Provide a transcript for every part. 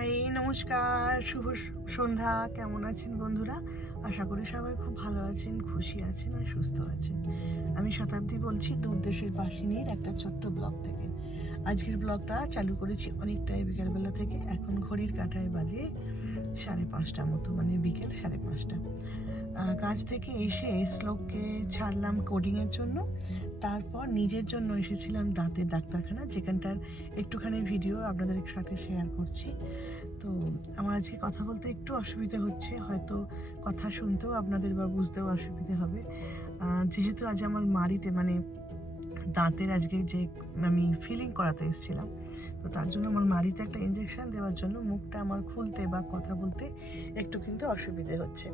High, নমস্কার, শুভ সন্ধ্যা, কেমন আছেন বন্ধুরা? আশা করি সবাই খুব ভালো আছেন, খুশি আছেন আর সুস্থ আছেন। আমি শতাব্দী বলছি দূরদেশের বাসিনীর একটা ছোট্ট ব্লগ থেকে। আজকের ব্লগটা চালু করেছি অনেকটাই বিকেলবেলা থেকে, এখন ঘড়ির কাঁটায় বাজে সাড়ে পাঁচটা মতো মানে বিকেল সাড়ে পাঁচটা। কাজ থেকে এসে শ্লোককে ছাড়লাম কোডিংয়ের জন্য। তারপর নিজের জন্য এসেছিলাম দাঁতের ডাক্তারখানা, যেখানটার একটুখানি ভিডিও আপনাদের সাথে শেয়ার করছি। তো আমার আজকে কথা বলতে একটু অসুবিধা হচ্ছে, হয়তো কথা শুনতেও আপনাদের বা বুঝতেও অসুবিধে হবে। যেহেতু আজ আমার মারিতে মানে দাঁতের আজকে যে আমি ফিলিং করাতে এসেছিলাম, তো তার জন্য আমার মাড়িতে একটা ইঞ্জেকশন দেওয়ার জন্য মুখটা আমার খুলতে বা কথা বলতে একটু কিন্তু অসুবিধে হচ্ছে।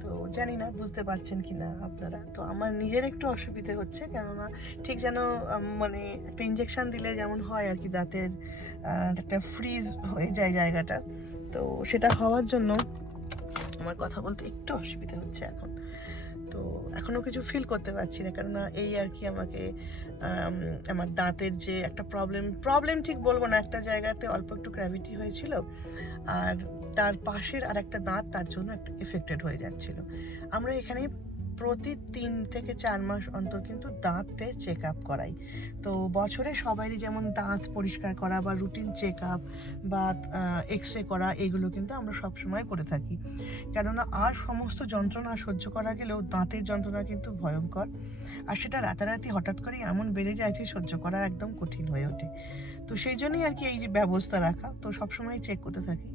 তো জানি না, বুঝতে পারছেন কি না আপনারা? তো আমার নিজের একটু অসুবিধে হচ্ছে, কেননা ঠিক যেন মানে একটা ইঞ্জেকশন দিলে যেমন হয় আর কি, দাঁতের একটা ফ্রিজ হয়ে যায় জায়গাটা। তো সেটা হওয়ার জন্য আমার কথা বলতে একটু অসুবিধা হচ্ছে এখন। তো এখনও কিছু ফিল করতে পারছি না। কেননা এই আর কি আমাকে আমার দাঁতের যে একটা প্রবলেম প্রবলেম ঠিক বলব না, একটা জায়গাতে অল্প একটু গ্র্যাভিটি হয়েছিল আর তার পাশের আর একটা দাঁত তার জন্য একটা এফেক্টেড হয়ে যাচ্ছিল। আমরা এখানে প্রতি তিন থেকে চার মাস অন্তর কিন্তু দাঁতে চেক আপ করাই। তো বছরে সবারই যেমন দাঁত পরিষ্কার করা বা রুটিন চেক আপ বা এক্স রে করা, এগুলো কিন্তু আমরা সবসময় করে থাকি। কেননা আর সমস্ত যন্ত্রণা সহ্য করা গেলেও দাঁতের যন্ত্রণা কিন্তু ভয়ঙ্কর। আর সেটা রাতারাতি হঠাৎ করেই এমন বেড়ে যায় যে সহ্য করা একদম কঠিন হয়ে ওঠে। তো সেই জন্যই আর কি এই যে ব্যবস্থা রাখা, তো সবসময় চেক করতে থাকি।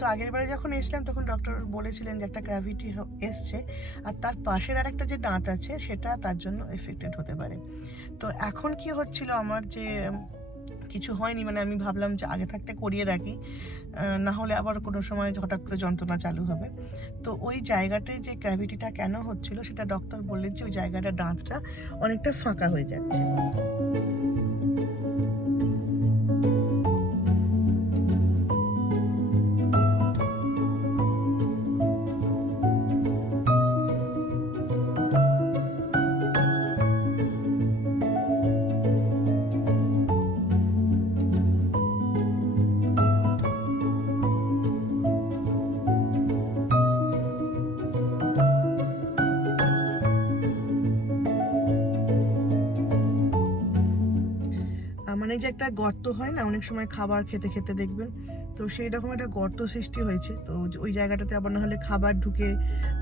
তো আগের বারে যখন এসলাম তখন ডক্টর বলেছিলেন যে একটা গ্র্যাভিটি এসছে আর তার পাশের আর একটা যে দাঁত আছে, সেটা তার জন্য এফেক্টেড হতে পারে। তো এখন কি হচ্ছিল আমার যে কিছু হয়নি মানে আমি ভাবলাম যে আগে থাকতে করিয়ে রাখি না হলে আবার কোনো সময় হঠাৎ করে যন্ত্রণা চালু হবে। তো ওই জায়গাটায় যে গ্র্যাভিটিটা কেন হচ্ছিল, সেটা ডক্টর বললেন যে ওই জায়গাটা দাঁতটা অনেকটা ফাঁকা হয়ে যাচ্ছে। মানে যে একটা গর্ত হয় না, অনেক সময় খাবার খেতে খেতে দেখবেন। তো সেই রকম একটা গর্ত সৃষ্টি হয়েছে। তো ওই জায়গাটাতে আবার না হলে খাবার ঢুকে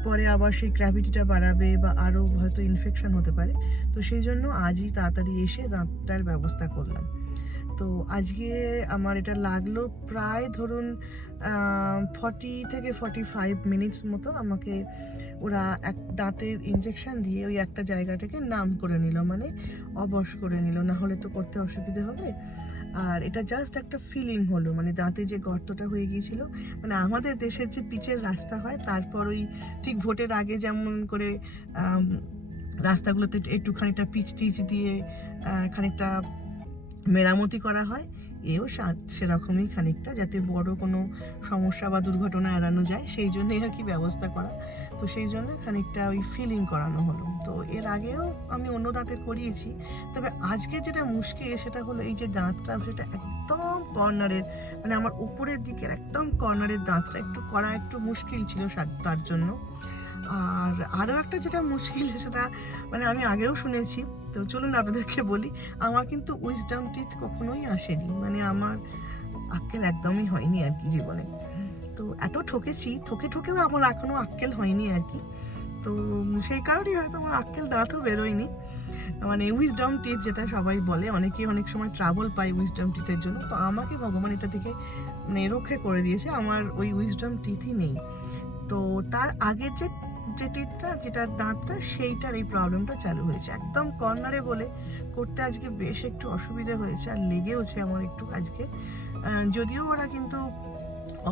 পরে আবার সেই গ্র্যাভিটিটা বাড়াবে বা আরও হয়তো ইনফেকশন হতে পারে। তো সেই জন্য আজই তাড়াতাড়ি এসে দাঁতটার ব্যবস্থা করলাম। তো আজকে আমার এটা লাগল প্রায় ধরুন ফর্টি থেকে ফর্টি ফাইভ মিনিটস মতো আমাকে ওরা এক দাঁতের ইঞ্জেকশন দিয়ে ওই একটা জায়গাটাকে নাম করে নিল মানে অবশ করে নিল। না হলে তো করতে অসুবিধে হবে। আর এটা জাস্ট একটা ফিলিং হলো মানে দাঁতে যে গর্তটা হয়ে গিয়েছিল মানে আমাদের দেশের যে পিচের রাস্তা হয়, তারপর ওই ঠিক ভোটের আগে যেমন করে রাস্তাগুলোতে একটু খানিকটা পিচ টিচ দিয়ে খানিকটা মেরামতি করা হয়, এও সেরকমই খানিকটা, যাতে বড় কোনো সমস্যা বা দুর্ঘটনা এড়ানো যায়। সেই জন্যই আর কি ব্যবস্থা করা। তো সেই জন্য খানিকটা ওই ফিলিং করানো হলো। তো এর আগেও আমি অন্য দাঁতের করিয়েছি। তবে আজকে যেটা মুশকিল, সেটা হলো এই যে দাঁতটা, সেটা একদম কর্নারের মানে আমার উপরের দিকের, একদম কর্নারের দাঁতটা একটু করা একটু মুশকিল ছিল তার জন্য। আর আরও একটা যেটা মুশকিল, সেটা মানে আমি আগেও শুনেছি। তো চলুন আপনাদেরকে বলি, আমার কিন্তু উইজডম টিথ কখনোই আসেনি। মানে আমার আক্কেল একদমই হয়নি আর কি জীবনে। তো এত ঠকেছি, ঠকে ঠকেও আমার এখনও আক্কেল হয়নি আর কি। তো সেই কারণেই হয়তো আমার আক্কেল দাঁতও বেরোয়নি। মানে উইজডম টিথ যেটা সবাই বলে, অনেকেই অনেক সময় ট্রাবল পায় উইজডম টিথের জন্য। তো আমাকে ভগবান এটা থেকে মানে রক্ষা করে দিয়েছে। আমার ওই উইজডম টিথই নেই। তো তার আগের যে যে টিথটা যেটা দাঁতটা, সেইটার এই প্রবলেমটা চালু হয়েছে। একদম কর্নারে বলে করতে আজকে বেশ একটু অসুবিধা হয়েছে আর লেগেওছে আমার একটু আজকে। যদিও ওরা কিন্তু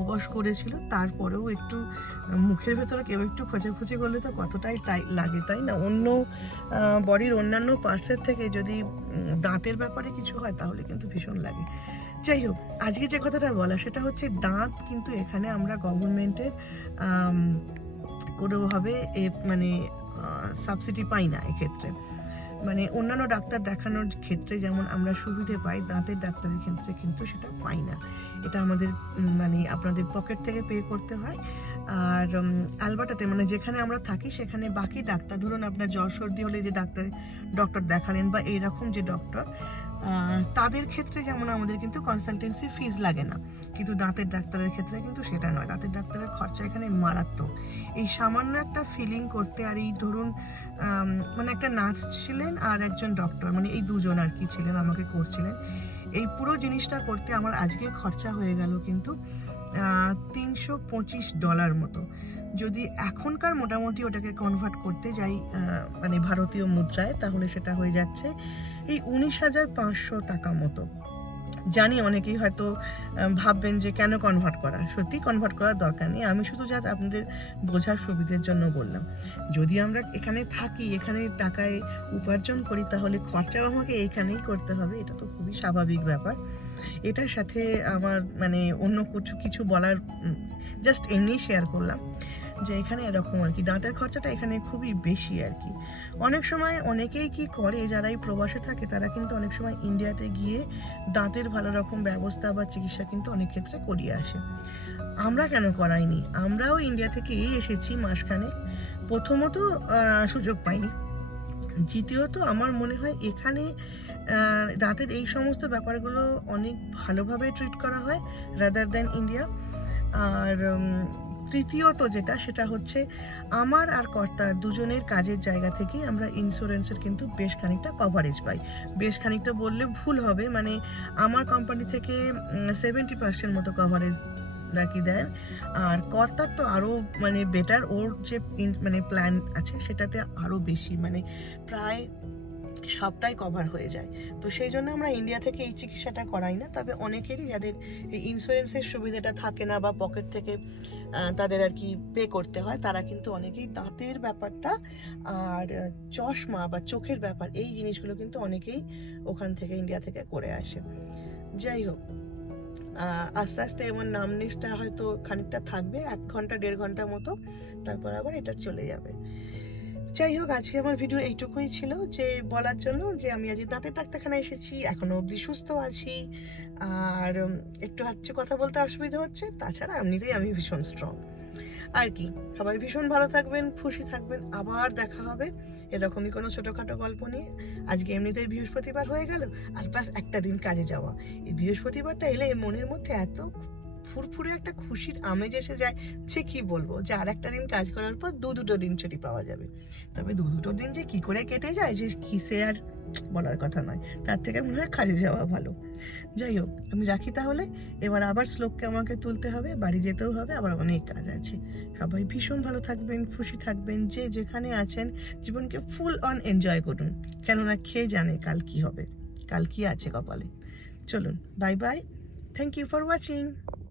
অবশ করেছিল, তারপরেও একটু মুখের ভেতরে কেউ একটু খোঁচাখুচি করলে তো কতটাই তাই লাগে, তাই না? অন্য বডির অন্যান্য পার্টসের থেকে যদি দাঁতের ব্যাপারে কিছু হয়, তাহলে কিন্তু ভীষণ লাগে। যাই হোক, আজকে যে কথাটা বলা, সেটা হচ্ছে দাঁত কিন্তু এখানে আমরা গভর্নমেন্টের কোনোভাবে এ মানে সাবসিডি পাই না এক্ষেত্রে। মানে অন্যান্য ডাক্তার দেখানোর ক্ষেত্রে যেমন আমরা সুবিধে পাই, দাঁতের ডাক্তারের ক্ষেত্রে কিন্তু সেটা পাই না। এটা আমাদের মানে আপনাদের পকেট থেকে পে করতে হয়। আর আলবাটাতে মানে যেখানে আমরা থাকি সেখানে বাকি ডাক্তার, ধরুন আপনার জ্বর সর্দি হলে যে ডাক্তার ডক্টর দেখালেন বা এইরকম যে ডক্টর তাদের ক্ষেত্রে যেমন আমাদের কিন্তু কনসালটেন্সি ফিজ লাগে না। কিন্তু দাঁতের ডাক্তারের ক্ষেত্রে কিন্তু সেটা নয়। দাঁতের ডাক্তারের খরচা এখানে মারাত্মক। এই সামান্য একটা ফিলিং করতে আর এই ধরুন মানে একটা নার্স ছিলেন আর একজন ডক্টর মানে এই দুজন আর কি ছিলেন, আমাকে করছিলেন এই পুরো জিনিসটা করতে আমার আজকে খরচা হয়ে গেল কিন্তু তিনশো পঁচিশ ডলার মতো। যদি এখনকার মোটামুটি ওটাকে কনভার্ট করতে যাই মানে ভারতীয় মুদ্রায়, তাহলে সেটা হয়ে যাচ্ছে এই উনিশ হাজার পাঁচশো টাকা মতো। জানি অনেকেই হয়তো ভাববেন যে কেন কনভার্ট করা? সত্যি কনভার্ট করার দরকার নেই। আমি শুধু যা আপনাদের বোঝার সুবিধের জন্য বললাম। যদি আমরা এখানে থাকি, এখানে টাকায় উপার্জন করি, তাহলে খরচাও আমাকে এইখানেই করতে হবে। এটা তো খুবই স্বাভাবিক ব্যাপার। এটার সাথে আমার মানে অন্য কিছু কিছু বলার জাস্ট এমনি শেয়ার করলাম। যে এখানে এরকম আর কি। দাঁতের খরচাটা এখানে খুবই বেশি আর কি। অনেক সময় অনেকেই কি করে, যারা এই প্রবাসে থাকে, তারা কিন্তু অনেক সময় ইন্ডিয়াতে গিয়ে দাঁতের ভালো রকম ব্যবস্থা বা চিকিৎসা কিন্তু অনেক ক্ষেত্রে করিয়ে আসে। আমরা কেন করাইনি? আমরাও ইন্ডিয়া থেকে এই এসেছি মাসখানেক। প্রথমত সুযোগ পাইনি। দ্বিতীয়ত, আমার মনে হয় এখানে দাঁতের এই সমস্ত ব্যাপারগুলো অনেক ভালোভাবে ট্রিট করা হয় রাদার দ্যান ইন্ডিয়া আর তৃতীয়ত যেটা, সেটা হচ্ছে আমার আর কর্তার দুজনের কাজের জায়গা থেকেই আমরা ইন্স্যুরেন্সের কিন্তু বেশ খানিকটা কভারেজ পাই। বেশ খানিকটা বললে ভুল হবে মানে আমার কোম্পানি থেকে সেভেন্টি পার্সেন্ট মতো কভারেজ নাকি দেন। আর কর্তার তো আরও মানে বেটার ওর যে মানে প্ল্যান আছে, সেটাতে আরও বেশি মানে প্রায় সবটাই কভার হয়ে যায়। তো সেই জন্য আমরা ইন্ডিয়া থেকে এই চিকিৎসাটা করাই না, তবে অনেকেরই যাদের এই ইন্স্যুরেন্সের সুবিধাটা থাকে না বা পকেট থেকে তাদের আর কি পে করতে হয়, তারা কিন্তু অনেকেই দাঁতের ব্যাপারটা আর চশমা বা চোখের ব্যাপার, এই জিনিসগুলো কিন্তু অনেকেই ওখান থেকে ইন্ডিয়া থেকে করে আসে। যাই হোক আস্তে আস্তে এমন নাম লিস্টটা হয়তো খানিকটা থাকবে, এক ঘণ্টা, দেড় ঘণ্টার মতো, তারপর আবার এটা চলে যাবে। যাই হোক, আজকে আমার ভিডিও এইটুকুই ছিল যে বলার জন্য যে আমি আজ দাঁতের ডাক্তারখানায় এসেছি, এখনও অবধি সুস্থ আছি। আর একটু হাঁটছে কথা বলতে অসুবিধা হচ্ছে, তাছাড়া এমনিতেই আমি ভীষণ স্ট্রং আর কি, সবাই ভীষণ ভালো থাকবেন, খুশি থাকবেন, আবার দেখা হবে এরকমই কোনো ছোটোখাটো গল্প নিয়ে। আজকে এমনিতেই বৃহস্পতিবার হয়ে গেল, আর প্লাস একটা দিন কাজে যাওয়া। এই বৃহস্পতিবারটা এলে মনের মধ্যে এত ফুরফুরে একটা খুশির আমেজ এসে যায়, যে কি বলব? যে আর একটা দিন কাজ করার পর দু দুটো দিন ছুটি পাওয়া যাবে। তবে দু দুটো দিন যে কি করে কেটে যায় যে কিসে আর বলার কথা নয়। তার থেকে মনে হয় কাজে যাওয়া ভালো। যাই হোক, আমি রাখি তাহলে। এবার আবার শ্লোককে আমাকে তুলতে হবে, বাড়ি যেতেও হবে, আবার অনেক কাজ আছে। সবাই ভীষণ ভালো থাকবেন, খুশি থাকবেন, যে যেখানে আছেন, জীবনকে ফুল অন এনজয় করুন। কেননা খেয়ে জানে কাল কি হবে, কাল কি আছে কপালে। চলুন, bye bye. Thank you for watching